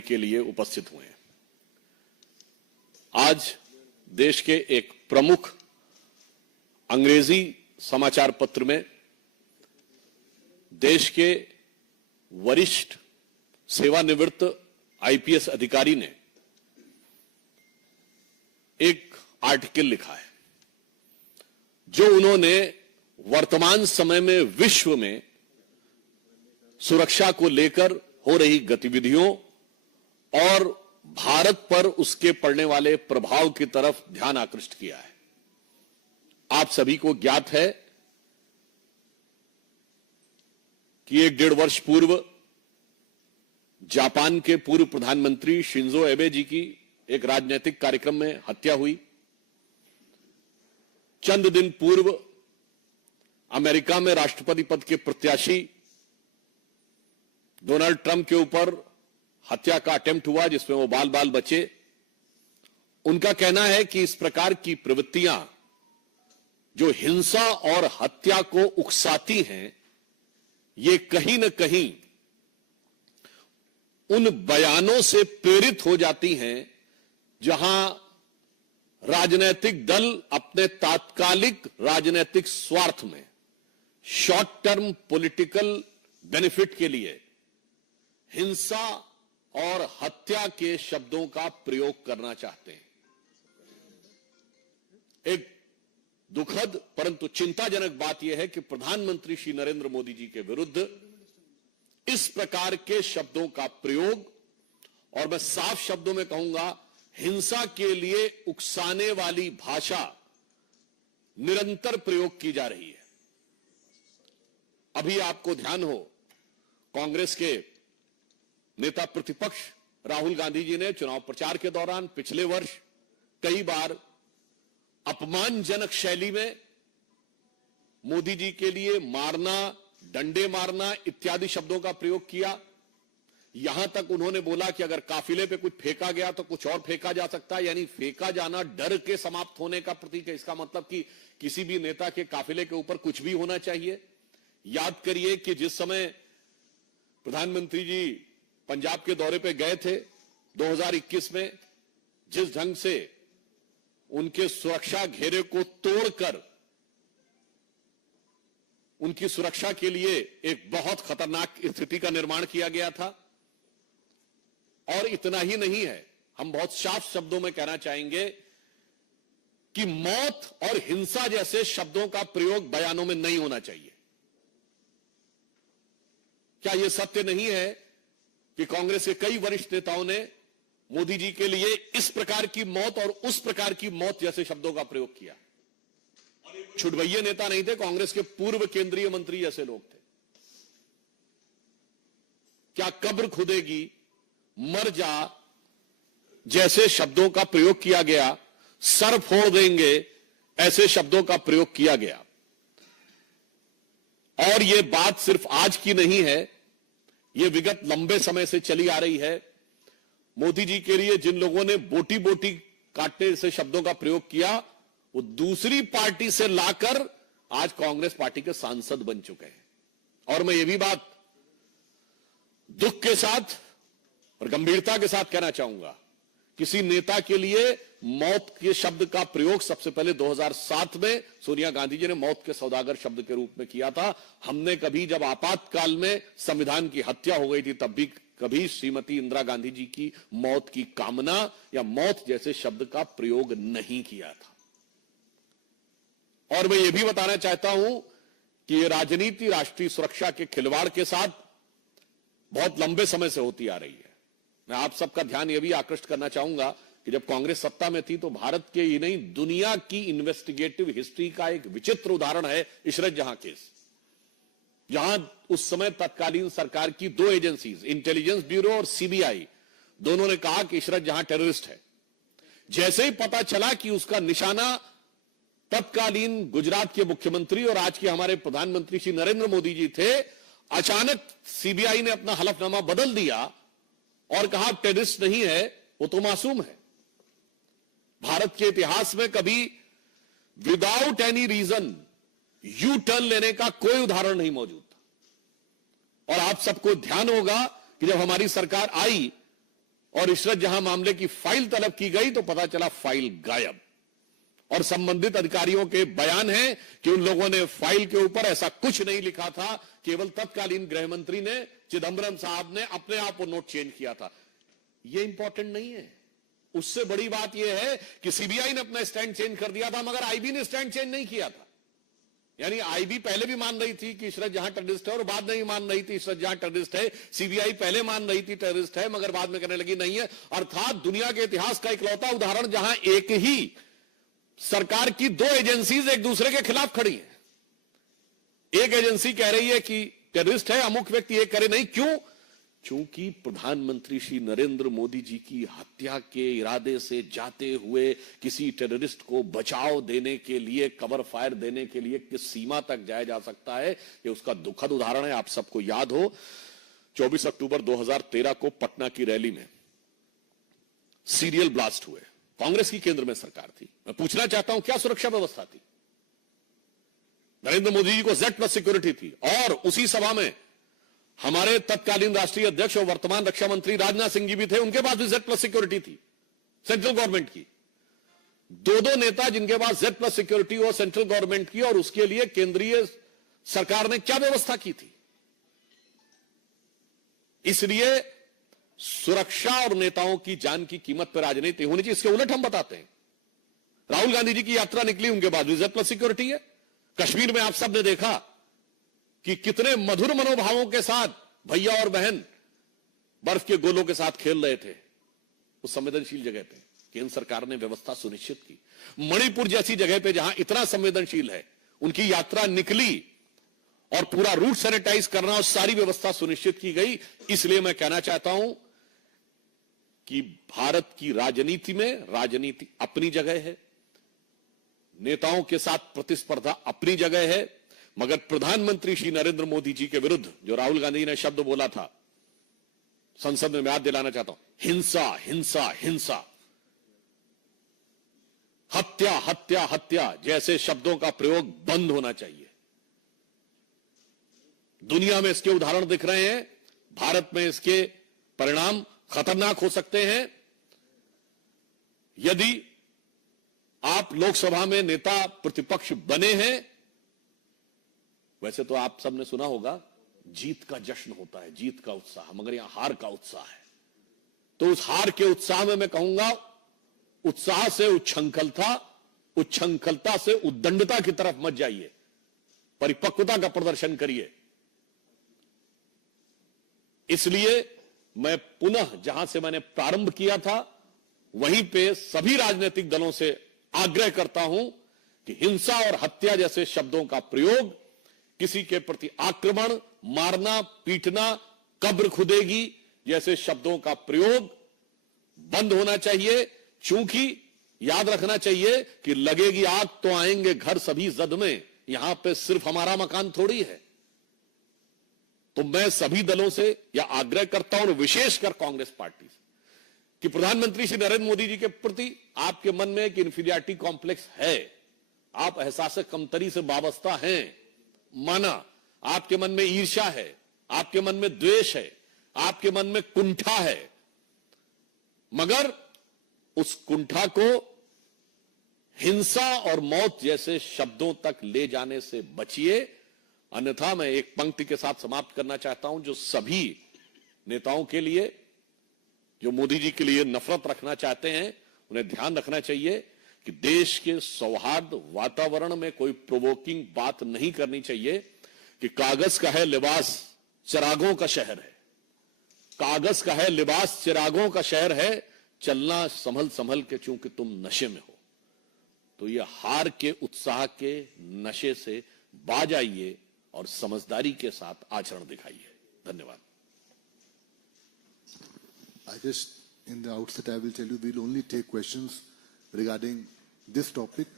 के लिए उपस्थित हुए हैं। आज देश के एक प्रमुख अंग्रेजी समाचार पत्र में देश के वरिष्ठ सेवानिवृत्त आईपीएस अधिकारी ने एक आर्टिकल लिखा है जो उन्होंने वर्तमान समय में विश्व में सुरक्षा को लेकर हो रही गतिविधियों और भारत पर उसके पड़ने वाले प्रभाव की तरफ ध्यान आकृष्ट किया है। आप सभी को ज्ञात है कि 1.5 वर्ष पूर्व जापान के पूर्व प्रधानमंत्री शिंजो एबे जी की एक राजनीतिक कार्यक्रम में हत्या हुई। चंद दिन पूर्व अमेरिका में राष्ट्रपति पद के प्रत्याशी डोनाल्ड ट्रंप के ऊपर हत्या का अटेम्प्ट हुआ जिसमें वो बाल बाल बचे। उनका कहना है कि इस प्रकार की प्रवृत्तियां जो हिंसा और हत्या को उकसाती हैं, ये कहीं न कहीं उन बयानों से प्रेरित हो जाती हैं जहां राजनीतिक दल अपने तात्कालिक राजनीतिक स्वार्थ में शॉर्ट टर्म पॉलिटिकल बेनिफिट के लिए हिंसा और हत्या के शब्दों का प्रयोग करना चाहते हैं। एक दुखद परंतु चिंताजनक बात यह है कि प्रधानमंत्री श्री नरेंद्र मोदी जी के विरुद्ध इस प्रकार के शब्दों का प्रयोग, और मैं साफ शब्दों में कहूंगा हिंसा के लिए उकसाने वाली भाषा निरंतर प्रयोग की जा रही है। अभी आपको ध्यान हो, कांग्रेस के नेता प्रतिपक्ष राहुल गांधी जी ने चुनाव प्रचार के दौरान पिछले वर्ष कई बार अपमानजनक शैली में मोदी जी के लिए मारना, डंडे मारना इत्यादि शब्दों का प्रयोग किया। यहां तक उन्होंने बोला कि अगर काफिले पे कुछ फेंका गया तो कुछ और फेंका जा सकता है, यानी फेंका जाना डर के समाप्त होने का प्रतीक है। इसका मतलब कि किसी भी नेता के काफिले के ऊपर कुछ भी होना चाहिए। याद करिए कि जिस समय प्रधानमंत्री जी पंजाब के दौरे पे गए थे 2021 में, जिस ढंग से उनके सुरक्षा घेरे को तोड़कर उनकी सुरक्षा के लिए एक बहुत खतरनाक स्थिति का निर्माण किया गया था। और इतना ही नहीं है, हम बहुत साफ शब्दों में कहना चाहेंगे कि मौत और हिंसा जैसे शब्दों का प्रयोग बयानों में नहीं होना चाहिए। क्या यह सत्य नहीं है कि कांग्रेस के कई वरिष्ठ नेताओं ने मोदी जी के लिए इस प्रकार की मौत और उस प्रकार की मौत जैसे शब्दों का प्रयोग किया? छुटभैये नेता नहीं थे, कांग्रेस के पूर्व केंद्रीय मंत्री जैसे लोग थे। क्या कब्र खुदेगी, मर जा जैसे शब्दों का प्रयोग किया गया, सर फोड़ देंगे ऐसे शब्दों का प्रयोग किया गया। और यह बात सिर्फ आज की नहीं है, यह विगत लंबे समय से चली आ रही है। मोदी जी के लिए जिन लोगों ने बोटी बोटी काटने से शब्दों का प्रयोग किया, वो दूसरी पार्टी से लाकर आज कांग्रेस पार्टी के सांसद बन चुके हैं। और मैं ये भी बात दुख के साथ और गंभीरता के साथ कहना चाहूंगा, किसी नेता के लिए मौत के शब्द का प्रयोग सबसे पहले 2007 में सोनिया गांधी जी ने मौत के सौदागर शब्द के रूप में किया था। हमने कभी जब आपातकाल में संविधान की हत्या हो गई थी तब भी कभी श्रीमती इंदिरा गांधी जी की मौत की कामना या मौत जैसे शब्द का प्रयोग नहीं किया था। और मैं यह भी बताना चाहता हूं कि यह राजनीति राष्ट्रीय सुरक्षा के खिलवाड़ के साथ बहुत लंबे समय से होती आ रही है। मैं आप सबका ध्यान यह भी आकृष्ट करना चाहूंगा कि जब कांग्रेस सत्ता में थी तो भारत के ही नहीं दुनिया की इन्वेस्टिगेटिव हिस्ट्री का एक विचित्र उदाहरण है इशरत जहां केस, जहां उस समय तत्कालीन सरकार की 2 एजेंसीज, इंटेलिजेंस ब्यूरो और सीबीआई, दोनों ने कहा कि इशरत जहां टेररिस्ट है। जैसे ही पता चला कि उसका निशाना तत्कालीन गुजरात के मुख्यमंत्री और आज के हमारे प्रधानमंत्री श्री नरेंद्र मोदी जी थे, अचानक सीबीआई ने अपना हलफनामा बदल दिया और कहा टेररिस्ट नहीं है, वो तो मासूम है। भारत के इतिहास में कभी without any reason U turn लेने का कोई उदाहरण नहीं मौजूद था। और आप सबको ध्यान होगा कि जब हमारी सरकार आई और इशरत जहां मामले की फाइल तलब की गई तो पता चला फाइल गायब, और संबंधित अधिकारियों के बयान है कि उन लोगों ने फाइल के ऊपर ऐसा कुछ नहीं लिखा था, केवल तत्कालीन गृह मंत्री ने, चिदंबरम साहब ने अपने आप वो नोट चेंज किया था। ये इंपॉर्टेंट नहीं है। उससे बड़ी बात यह है कि सीबीआई ने अपना स्टैंड चेंज कर दिया था, मगर आईबी ने स्टैंड चेंज नहीं किया था। यानी आईबी पहले भी मान रही थी कि इशरत जहां टेररिस्ट है, और बाद में भी मान रही थी इशरत जहां टेररिस्ट है। सीबीआई पहले मान रही थी टेररिस्ट है, मगर बाद में कहने लगी नहीं है। अर्थात दुनिया के इतिहास का इकलौता उदाहरण जहां एक ही सरकार की दो एजेंसीज एक दूसरे के खिलाफ खड़ी है। एक एजेंसी कह रही है कि टेररिस्ट है अमुक व्यक्ति, एक करे नहीं। क्यों? चूंकि प्रधानमंत्री श्री नरेंद्र मोदी जी की हत्या के इरादे से जाते हुए किसी टेररिस्ट को बचाव देने के लिए, कवर फायर देने के लिए किस सीमा तक जाया जा सकता है, यह उसका दुखद उदाहरण है। आप सबको याद हो 24 अक्टूबर 2013 को पटना की रैली में सीरियल ब्लास्ट हुए। कांग्रेस की केंद्र में सरकार थी। मैं पूछना चाहता हूं क्या सुरक्षा व्यवस्था थी? नरेंद्र मोदी जी को Z+ सिक्योरिटी थी, और उसी सभा में हमारे तत्कालीन राष्ट्रीय अध्यक्ष और वर्तमान रक्षा मंत्री राजनाथ सिंह जी भी थे, उनके पास भी Z+ सिक्योरिटी थी सेंट्रल गवर्नमेंट की। दो नेता जिनके पास Z+ सिक्योरिटी हो सेंट्रल गवर्नमेंट की, और उसके लिए केंद्रीय सरकार ने क्या व्यवस्था की थी? इसलिए सुरक्षा और नेताओं की जान की कीमत पर राजनीति होनी चाहिए। इसके उलट हम बताते हैं, राहुल गांधी जी की यात्रा निकली, उनके बाद भी Z+ सिक्योरिटी है। कश्मीर में आप सब ने देखा कि कितने मधुर मनोभावों के साथ भैया और बहन बर्फ के गोलों के साथ खेल रहे थे उस संवेदनशील जगह पे। केंद्र सरकार ने व्यवस्था सुनिश्चित की। मणिपुर जैसी जगह पे जहां इतना संवेदनशील है, उनकी यात्रा निकली और पूरा रूट सैनिटाइज करना और सारी व्यवस्था सुनिश्चित की गई। इसलिए मैं कहना चाहता हूं कि भारत की राजनीति में राजनीति अपनी जगह है, नेताओं के साथ प्रतिस्पर्धा अपनी जगह है, मगर प्रधानमंत्री श्री नरेंद्र मोदी जी के विरुद्ध जो राहुल गांधी ने शब्द बोला था संसद में, मैं याद दिलाना चाहता हूं, हिंसा हिंसा हिंसा, हत्या हत्या हत्या जैसे शब्दों का प्रयोग बंद होना चाहिए। दुनिया में इसके उदाहरण दिख रहे हैं, भारत में इसके परिणाम खतरनाक हो सकते हैं। यदि आप लोकसभा में नेता प्रतिपक्ष बने हैं, वैसे तो आप सबने सुना होगा जीत का जश्न होता है, जीत का उत्साह, मगर यहां हार का उत्साह है। तो उस हार के उत्साह में मैं कहूंगा, उत्साह से उच्छृंखलता, उच्छृंखलता से उद्दंडता की तरफ मत जाइए, परिपक्वता का प्रदर्शन करिए। इसलिए मैं पुनः जहां से मैंने प्रारंभ किया था वहीं पे सभी राजनीतिक दलों से आग्रह करता हूं कि हिंसा और हत्या जैसे शब्दों का प्रयोग, किसी के प्रति आक्रमण, मारना, पीटना, कब्र खुदेगी जैसे शब्दों का प्रयोग बंद होना चाहिए। चूंकि याद रखना चाहिए कि लगेगी आग तो आएंगे घर सभी जद में, यहां पे सिर्फ हमारा मकान थोड़ी है। तो मैं सभी दलों से यह आग्रह करता हूं, विशेषकर कांग्रेस पार्टी से, कि प्रधानमंत्री श्री नरेंद्र मोदी जी के प्रति आपके मन में एक इंफीरियरिटी कॉम्प्लेक्स है, आप एहसास कमतरी से वाबस्ता हैं, माना, आपके मन में ईर्ष्या है, आपके मन में द्वेष है, आपके मन में कुंठा है, मगर उस कुंठा को हिंसा और मौत जैसे शब्दों तक ले जाने से बचिए। अन्यथा मैं एक पंक्ति के साथ समाप्त करना चाहता हूं, जो सभी नेताओं के लिए, जो मोदी जी के लिए नफरत रखना चाहते हैं, उन्हें ध्यान रखना चाहिए कि देश के सौहार्द वातावरण में कोई प्रोवोकिंग बात नहीं करनी चाहिए कि कागज का है लिबास चिरागों का शहर है, कागज का है लिबास चिरागों का शहर है, चलना संभल संभल के चूंकि तुम नशे में हो। तो ये हार के उत्साह के नशे से बाज आइए और समझदारी के साथ आचरण दिखाइए। धन्यवाद। I just, in the outset, I will tell you, we'll only take questions regarding this topic,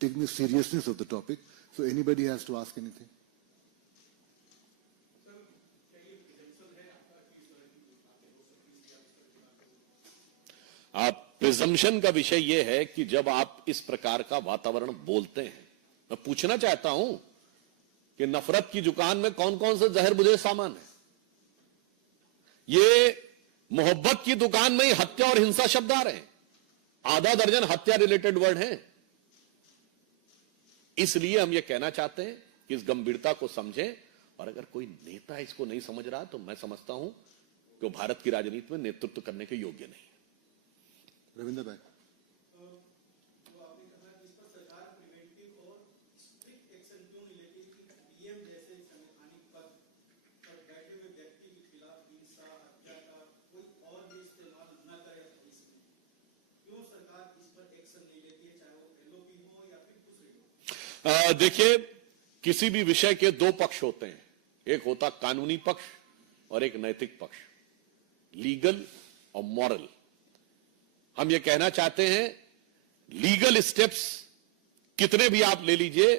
taking the seriousness of the topic. So anybody has to ask anything. आप प्रिजम्पशन का विषय यह है कि जब आप इस प्रकार का वातावरण बोलते हैं, मैं पूछना चाहता हूं कि नफरत की दुकान में कौन कौन से जहर बुझे सामान है। ये मोहब्बत की दुकान में ही हत्या और हिंसा शब्द आ रहे हैं। आधा दर्जन हत्या रिलेटेड वर्ड हैं। इसलिए हम यह कहना चाहते हैं कि इस गंभीरता को समझें, और अगर कोई नेता इसको नहीं समझ रहा तो मैं समझता हूं कि वो भारत की राजनीति में नेतृत्व करने के योग्य नहीं। रविंद्र भाई, देखिए, किसी भी विषय के दो पक्ष होते हैं, एक होता कानूनी पक्ष और एक नैतिक पक्ष, लीगल और मॉरल। हम यह कहना चाहते हैं लीगल स्टेप्स कितने भी आप ले लीजिए,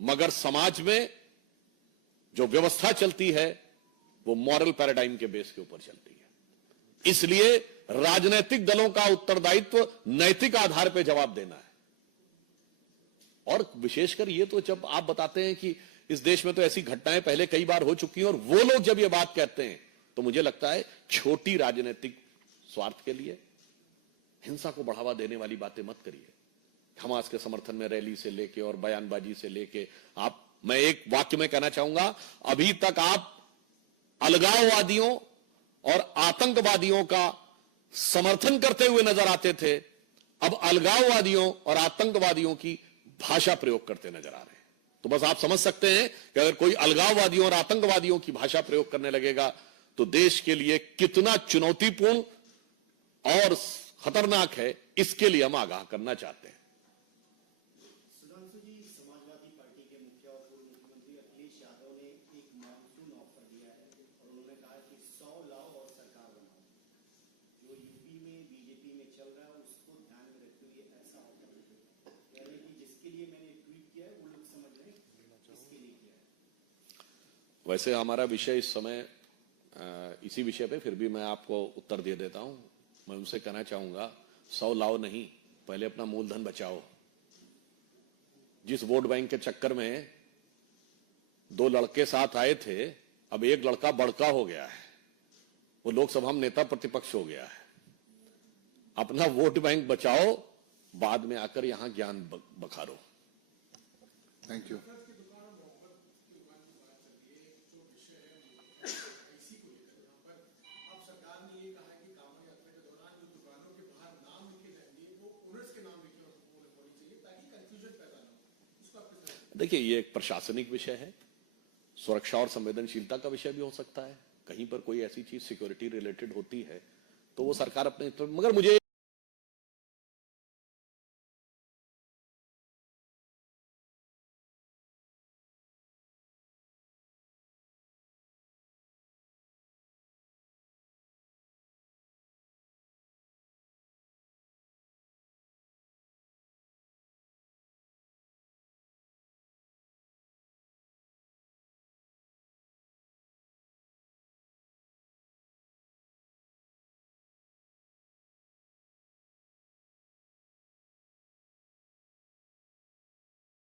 मगर समाज में जो व्यवस्था चलती है वो मॉरल पैराडाइम के बेस के ऊपर चलती है। इसलिए राजनीतिक दलों का उत्तरदायित्व नैतिक आधार पर जवाब देना है। और विशेषकर ये तो जब आप बताते हैं कि इस देश में तो ऐसी घटनाएं पहले कई बार हो चुकी हैं, और वो लोग जब ये बात कहते हैं तो मुझे लगता है छोटी राजनीतिक स्वार्थ के लिए हिंसा को बढ़ावा देने वाली बातें मत करिए। हमास के समर्थन में रैली से लेके और बयानबाजी से लेके मैं एक वाक्य में कहना चाहूंगा, अभी तक आप अलगाववादियों और आतंकवादियों का समर्थन करते हुए नजर आते थे, अब अलगाववादियों और आतंकवादियों की भाषा प्रयोग करते नजर आ रहे हैं। तो बस आप समझ सकते हैं कि अगर कोई अलगाववादियों और आतंकवादियों की भाषा प्रयोग करने लगेगा तो देश के लिए कितना चुनौतीपूर्ण और खतरनाक है, इसके लिए हम आगाह करना चाहते हैं। सुधांशु जी, समाजवादी पार्टी के मुखिया और पूर्व मुख्यमंत्री अखिलेश यादव ने एक मानसून ऑफर दिया है और उन्होंने कहा कि 100 लाओ और सरकार बनाओ। जो यूपी में बीजेपी में चल रहा है उसको ध्यान में रखते हुए ऐसा ऑफर यानी कि जिसके लिए मैंने ट्वीट किया है वो लोग समझ रहे हैं किसके लिए किया है। वैसे हमारा विषय इस समय इसी विषय पे, फिर भी मैं आपको उत्तर दे देता हूं। मैं उनसे कहना चाहूंगा 100 लाओ नहीं, पहले अपना मूलधन बचाओ। जिस वोट बैंक के चक्कर में 2 लड़के साथ आए थे, अब एक लड़का बड़का हो गया है, वो लोकसभा में नेता प्रतिपक्ष हो गया है। अपना वोट बैंक बचाओ, बाद में आकर यहां ज्ञान बखारो। Thank you. देखिए, ये एक प्रशासनिक विषय है, सुरक्षा और संवेदनशीलता का विषय भी हो सकता है। कहीं पर कोई ऐसी चीज सिक्योरिटी रिलेटेड होती है तो वो सरकार अपने, मगर मुझे